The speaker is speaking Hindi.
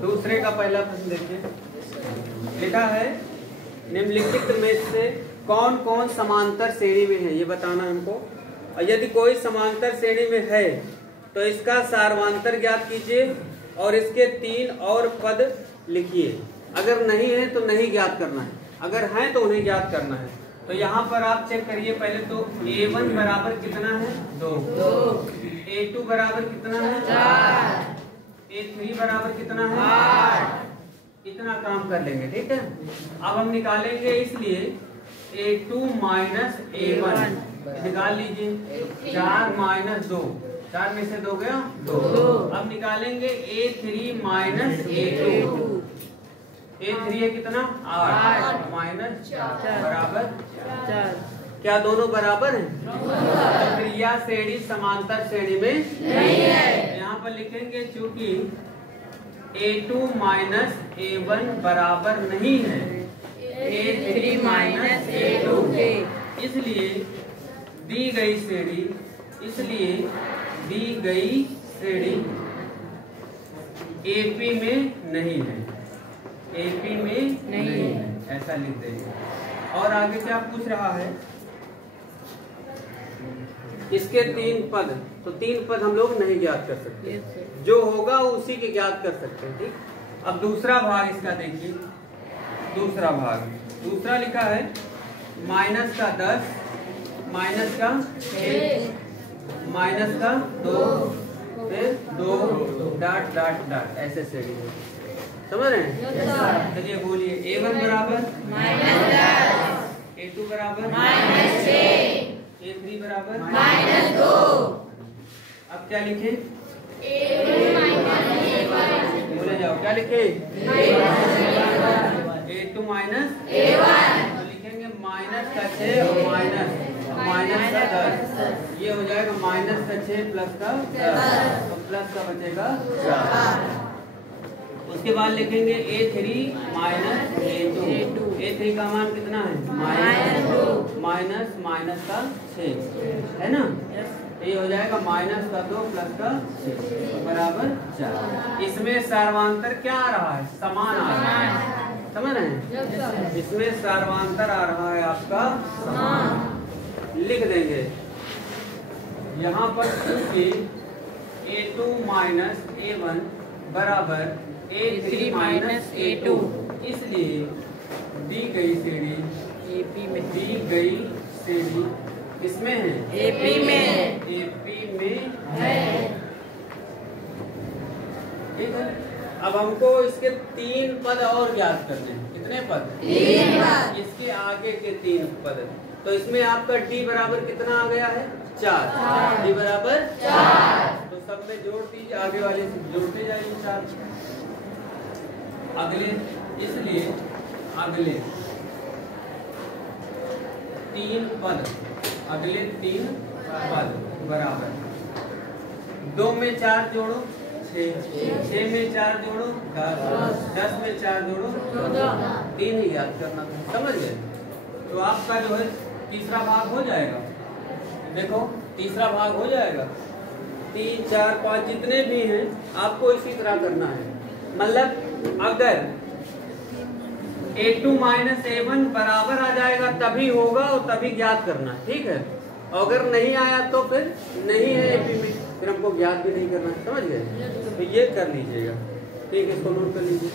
दूसरे का पहला प्रश्न देखिए, लिखा है निम्नलिखित में से कौन कौन समांतर श्रेणी में है, ये बताना हमको। और यदि कोई समांतर श्रेणी में है तो इसका सार्वधातुक ज्ञात कीजिए और इसके 3 और पद लिखिए। अगर नहीं है तो नहीं ज्ञात करना है, अगर है तो उन्हें ज्ञात करना है। तो यहाँ पर आप चेक करिए पहले तो A1 बराबर कितना है 2, A2 बराबर कितना है 4, A3 बराबर कितना है 8। इतना काम कर लेंगे, ठीक है। अब हम निकालेंगे, इसलिए A2 माइनस A1 निकाल लीजिए। 4 माइनस 2, 4 में से 2 गया 2। अब निकालेंगे A3 माइनस A2। A3 है कितना 8 माइनस 4 बराबर 4। क्या दोनों बराबर हैं? तो यह श्रेणी समांतर श्रेणी में नहीं है। यहाँ पर लिखेंगे चूंकि A2 माइनस A1 बराबर नहीं है A3 माइनस A2 के, इसलिए दी गई श्रेणी AP में नहीं है, AP में नहीं है, ऐसा लिख देंगे। और आगे क्या पूछ रहा है, इसके 3 पद, तो 3 पद हम लोग नहीं ज्ञात कर सकते, जो होगा उसी के ज्ञात कर सकते हैं, ठीक। अब दूसरा भाग इसका देखिए, दूसरा लिखा है माइनस का 10, माइनस का 6, माइनस का 2, फिर 2 डॉट डॉट डॉट, ऐसे श्रेणी है, समझ रहे हैं? चलिए बोलिए A1 बराबर -10, A2 बराबर -6, A3 बराबर -2। अब क्या लिखे? बोले जाओ, क्या लिखे? A2 माइनस A1, तो लिखेंगे माइनस का 6 और माइनस का 10, ये हो जाएगा माइनस का 6 प्लस का 10, तो प्लस का बचेगा 4। उसके बाद लिखेंगे A3 माइनस A2, A3 का मान कितना है माइनस माइनस का 6 है ना, ये हो जाएगा माइनस का 2 प्लस का 6 बराबर 4। इसमें सार्वधातुक क्या आ रहा है? समान आ रहा है, समझ रहे हैं? इसमें सार्वधातुक आ रहा है आपका समान, लिख देंगे यहाँ पर क्योंकि A2 माइनस A1 बराबर A3 माइनस A2, इसलिए दी गई श्रेणी इसमें है AP में है, ठीक है। अब हमको इसके 3 पद और ज्ञात करने हैं। कितने पद? 3 पद। इसके आगे के 3 पद, तो इसमें आपका D बराबर कितना आ गया है 4, D बराबर 4, तो सब में जोड़ दीजिए, आगे वाले से जोड़ते जाइए 4। अगले 3 पद बराबर 2 में 4 जोड़ो 6, 6 में 4 जोड़ो 10, 10 में 4 जोड़ो 3 ही याद करना, समझ गए? तो आपका जो है तीसरा भाग हो जाएगा, देखो तीसरा भाग हो जाएगा। 3, 4, 5 जितने भी हैं आपको इसी तरह करना है। मतलब अगर A2 माइनस A1 बराबर आ जाएगा तभी होगा और तभी ज्ञात करना, ठीक है। अगर नहीं आया तो फिर नहीं है AP में, फिर हमको ज्ञात भी नहीं करना, समझ गए? तो ये कर लीजिएगा, ठीक है, इसको नोट कर लीजिए।